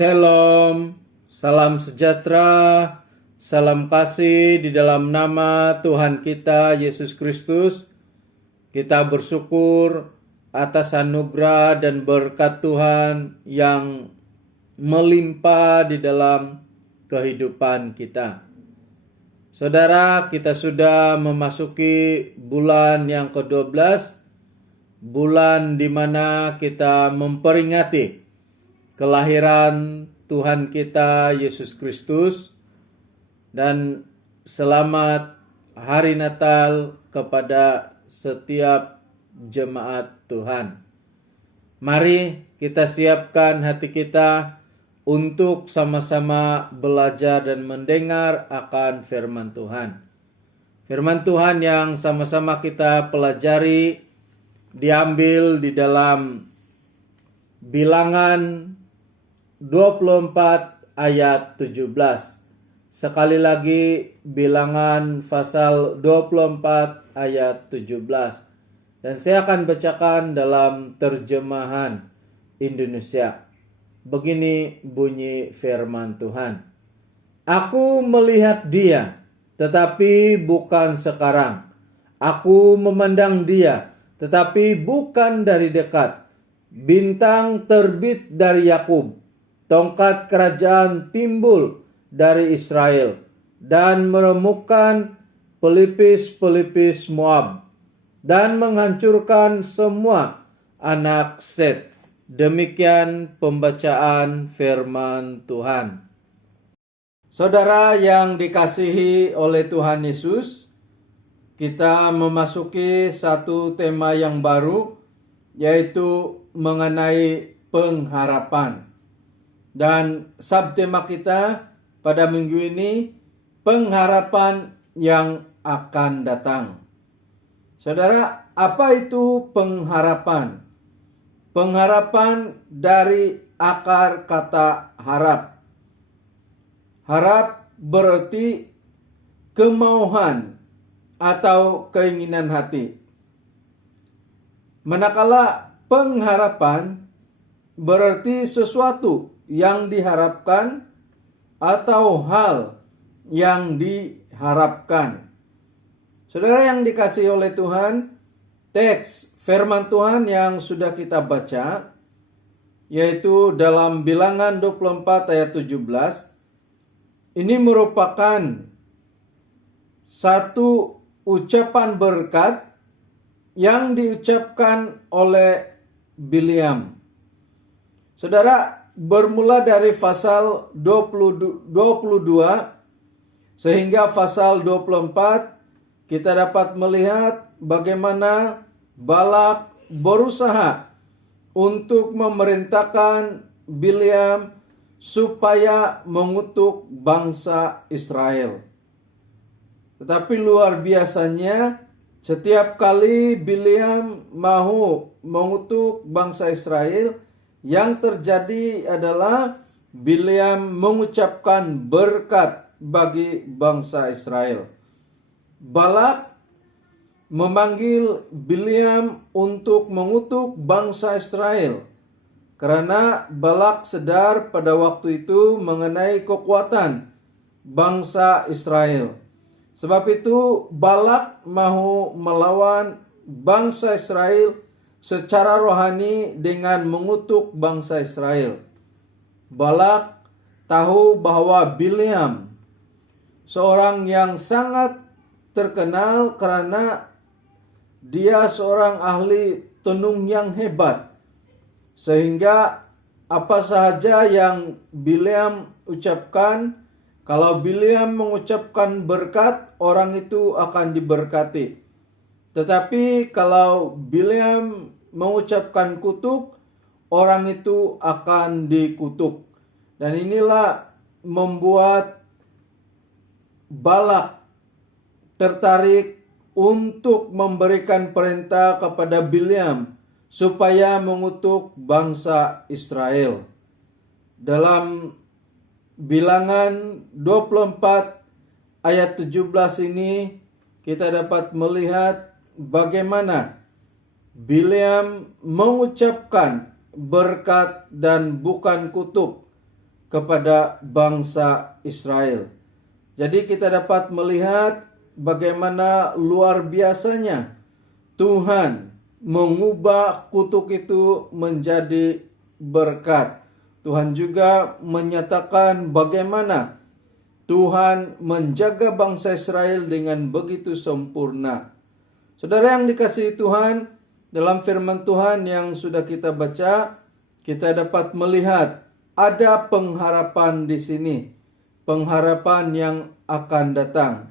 Shalom, salam sejahtera, salam kasih di dalam nama Tuhan kita Yesus Kristus. Kita bersyukur atas anugerah dan berkat Tuhan yang melimpah di dalam kehidupan kita. Saudara, kita sudah memasuki bulan yang ke-12, bulan di mana kita memperingati kelahiran Tuhan kita Yesus Kristus, dan selamat hari Natal kepada setiap jemaat Tuhan. Mari kita siapkan hati kita untuk sama-sama belajar dan mendengar akan firman Tuhan. Firman Tuhan yang sama-sama kita pelajari diambil di dalam Bilangan 24 ayat 17. Sekali lagi, Bilangan pasal 24 ayat 17. Dan saya akan bacakan dalam terjemahan Indonesia. Begini bunyi firman Tuhan. Aku melihat dia, tetapi bukan sekarang. Aku memandang dia, tetapi bukan dari dekat. Bintang terbit dari Yakub, tongkat kerajaan timbul dari Israel, dan meremukkan pelipis-pelipis Moab, dan menghancurkan semua anak Set. Demikian pembacaan firman Tuhan. Saudara yang dikasihi oleh Tuhan Yesus, kita memasuki satu tema yang baru, yaitu mengenai pengharapan. Dan subtema kita pada minggu ini, pengharapan yang akan datang. Saudara, apa itu pengharapan? Pengharapan dari akar kata harap. Harap berarti kemauan atau keinginan hati. Manakala pengharapan berarti sesuatu yang diharapkan atau hal yang diharapkan. Saudara yang dikasihi oleh Tuhan, teks firman Tuhan yang sudah kita baca, yaitu dalam Bilangan 24 ayat 17, ini merupakan satu ucapan berkat yang diucapkan oleh Bileam. Saudara, bermula dari pasal 22 sehingga pasal 24, kita dapat melihat bagaimana Balak berusaha untuk memerintahkan Bileam supaya mengutuk bangsa Israel. Tetapi luar biasanya, setiap kali Bileam mau mengutuk bangsa Israel, yang terjadi adalah Bileam mengucapkan berkat bagi bangsa Israel. Balak memanggil Bileam untuk mengutuk bangsa Israel, karena Balak sadar pada waktu itu mengenai kekuatan bangsa Israel. Sebab itu Balak mau melawan bangsa Israel secara rohani dengan mengutuk bangsa Israel. Balak tahu bahwa Bileam seorang yang sangat terkenal karena dia seorang ahli tenung yang hebat. Sehingga apa sahaja yang Bileam ucapkan, kalau Bileam mengucapkan berkat, orang itu akan diberkati. Tetapi kalau Bileam mengucapkan kutuk, orang itu akan dikutuk. Dan inilah membuat Balak tertarik untuk memberikan perintah kepada Bileam supaya mengutuk bangsa Israel. Dalam Bilangan 24 ayat 17 ini kita dapat melihat bagaimana Bileam mengucapkan berkat dan bukan kutuk kepada bangsa Israel. Jadi kita dapat melihat bagaimana luar biasanya Tuhan mengubah kutuk itu menjadi berkat. Tuhan juga menyatakan bagaimana Tuhan menjaga bangsa Israel dengan begitu sempurna. Saudara yang dikasihi Tuhan, dalam firman Tuhan yang sudah kita baca, kita dapat melihat ada pengharapan di sini. Pengharapan yang akan datang.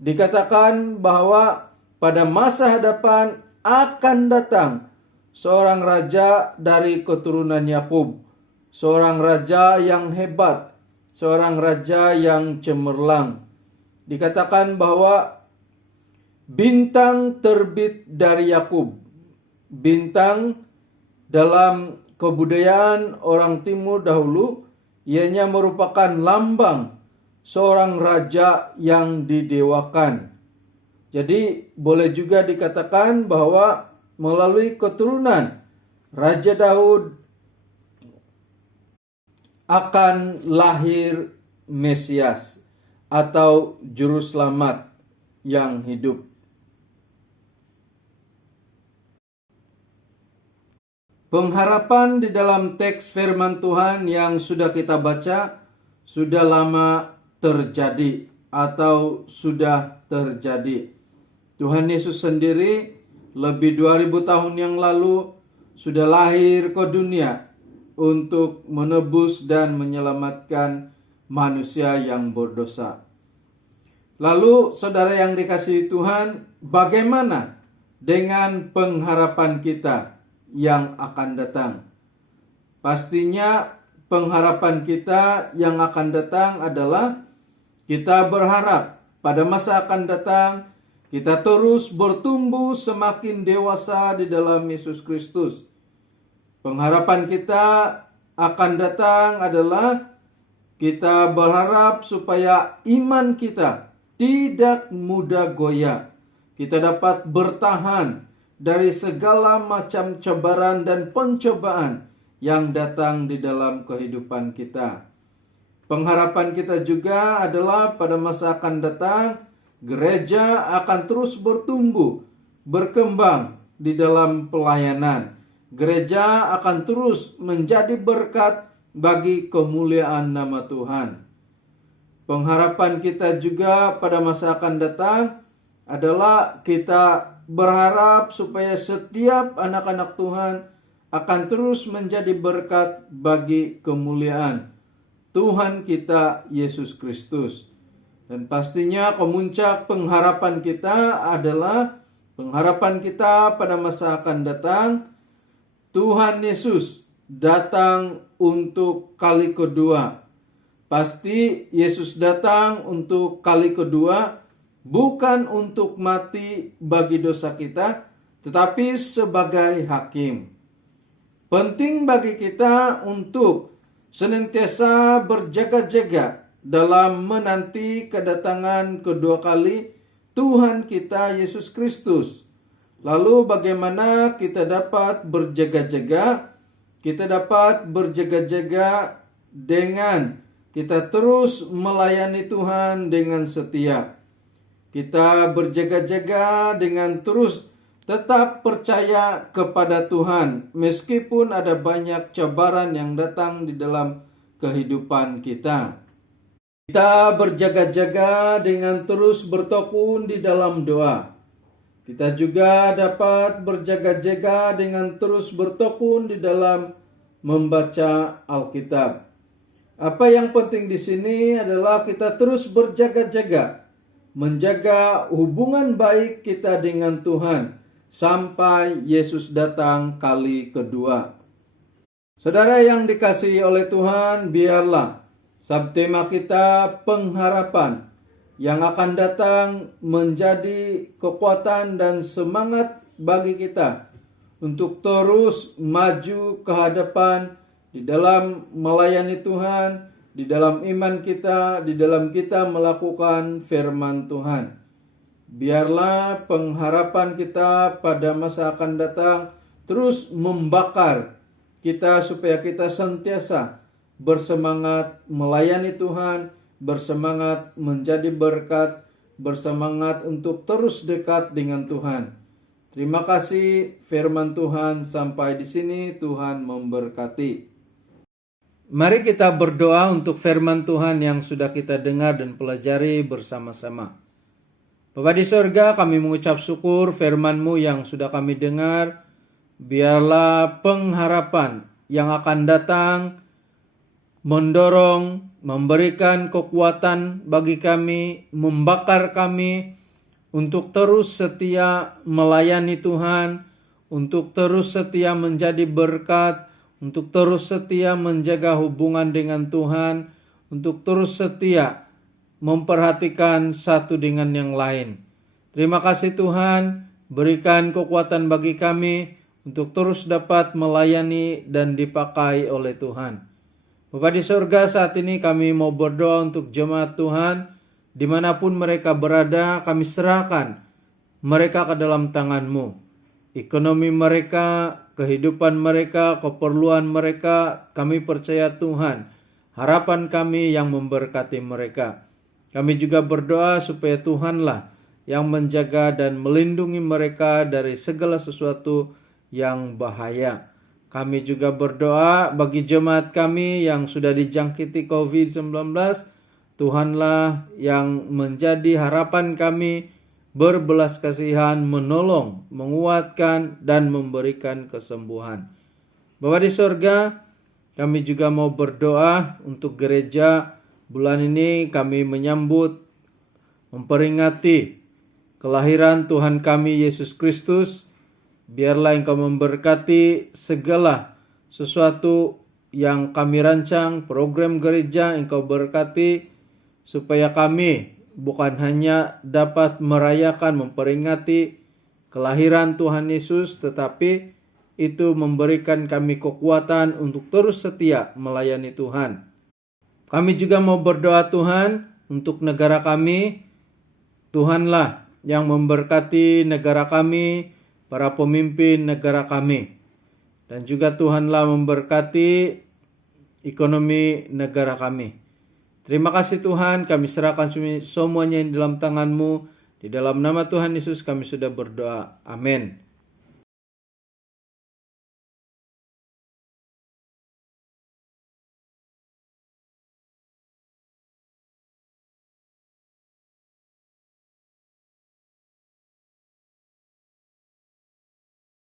Dikatakan bahwa pada masa hadapan akan datang seorang raja dari keturunan Yakub. Seorang raja yang hebat. Seorang raja yang cemerlang. Dikatakan bahwa bintang terbit dari Yakub. Bintang dalam kebudayaan orang timur dahulu, ianya merupakan lambang seorang raja yang didewakan. Jadi boleh juga dikatakan bahwa melalui keturunan Raja Daud akan lahir Mesias atau juru selamat yang hidup. Pengharapan di dalam teks firman Tuhan yang sudah kita baca sudah lama terjadi atau sudah terjadi. Tuhan Yesus sendiri lebih 2000 tahun yang lalu sudah lahir ke dunia untuk menebus dan menyelamatkan manusia yang berdosa. Lalu saudara yang dikasihi Tuhan, bagaimana dengan pengharapan kita yang akan datang? Pastinya pengharapan kita yang akan datang adalah kita berharap pada masa akan datang kita terus bertumbuh semakin dewasa di dalam Yesus Kristus. Pengharapan kita akan datang adalah kita berharap supaya iman kita tidak mudah goyah. Kita dapat bertahan dari segala macam cobaran dan pencobaan yang datang di dalam kehidupan kita. Pengharapan kita juga adalah pada masa akan datang, gereja akan terus bertumbuh, berkembang di dalam pelayanan. Gereja akan terus menjadi berkat bagi kemuliaan nama Tuhan. Pengharapan kita juga pada masa akan datang adalah kita berharap supaya setiap anak-anak Tuhan akan terus menjadi berkat bagi kemuliaan Tuhan kita Yesus Kristus. Dan pastinya kemuncak pengharapan kita adalah pengharapan kita pada masa akan datang, Tuhan Yesus datang untuk kali kedua. Pasti Yesus datang untuk kali kedua, bukan untuk mati bagi dosa kita, tetapi sebagai hakim. Penting bagi kita untuk senantiasa berjaga-jaga dalam menanti kedatangan kedua kali Tuhan kita Yesus Kristus. Lalu bagaimana kita dapat berjaga-jaga? Kita dapat berjaga-jaga dengan kita terus melayani Tuhan dengan setia. Kita berjaga-jaga dengan terus tetap percaya kepada Tuhan meskipun ada banyak cabaran yang datang di dalam kehidupan kita. Kita berjaga-jaga dengan terus bertekun di dalam doa. Kita juga dapat berjaga-jaga dengan terus bertekun di dalam membaca Alkitab. Apa yang penting di sini adalah kita terus berjaga-jaga, menjaga hubungan baik kita dengan Tuhan sampai Yesus datang kali kedua. Saudara yang dikasihi oleh Tuhan, biarlah subtema kita pengharapan yang akan datang menjadi kekuatan dan semangat bagi kita untuk terus maju ke hadapan di dalam melayani Tuhan, di dalam iman kita, di dalam kita melakukan firman Tuhan. Biarlah pengharapan kita pada masa akan datang terus membakar kita supaya kita sentiasa bersemangat melayani Tuhan, bersemangat menjadi berkat, bersemangat untuk terus dekat dengan Tuhan. Terima kasih firman Tuhan sampai di sini. Tuhan memberkati. Mari kita berdoa untuk firman Tuhan yang sudah kita dengar dan pelajari bersama-sama. Bapa di sorga, kami mengucap syukur firman-Mu yang sudah kami dengar. Biarlah pengharapan yang akan datang mendorong, memberikan kekuatan bagi kami, membakar kami untuk terus setia melayani Tuhan, untuk terus setia menjadi berkat, untuk terus setia menjaga hubungan dengan Tuhan, untuk terus setia memperhatikan satu dengan yang lain. Terima kasih Tuhan, berikan kekuatan bagi kami untuk terus dapat melayani dan dipakai oleh Tuhan. Bapa di surga, saat ini kami mau berdoa untuk jemaat Tuhan, dimanapun mereka berada, kami serahkan mereka ke dalam tangan-Mu. Ekonomi mereka, kehidupan mereka, keperluan mereka, kami percaya Tuhan, harapan kami yang memberkati mereka. Kami juga berdoa supaya Tuhanlah yang menjaga dan melindungi mereka dari segala sesuatu yang bahaya. Kami juga berdoa bagi jemaat kami yang sudah dijangkiti COVID-19, Tuhanlah yang menjadi harapan kami, berbelas kasihan, menolong, menguatkan, dan memberikan kesembuhan. Bapa di sorga, kami juga mau berdoa untuk gereja. Bulan ini kami menyambut, memperingati kelahiran Tuhan kami Yesus Kristus. Biarlah Engkau memberkati segala sesuatu yang kami rancang, program gereja Engkau berkati, supaya kami bukan hanya dapat merayakan, memperingati kelahiran Tuhan Yesus, tetapi itu memberikan kami kekuatan untuk terus setia melayani Tuhan. Kami juga mau berdoa Tuhan untuk negara kami. Tuhanlah yang memberkati negara kami, para pemimpin negara kami. Dan juga Tuhanlah memberkati ekonomi negara kami. Terima kasih Tuhan, kami serahkan semuanya di dalam tangan-Mu. Di dalam nama Tuhan Yesus kami sudah berdoa. Amin.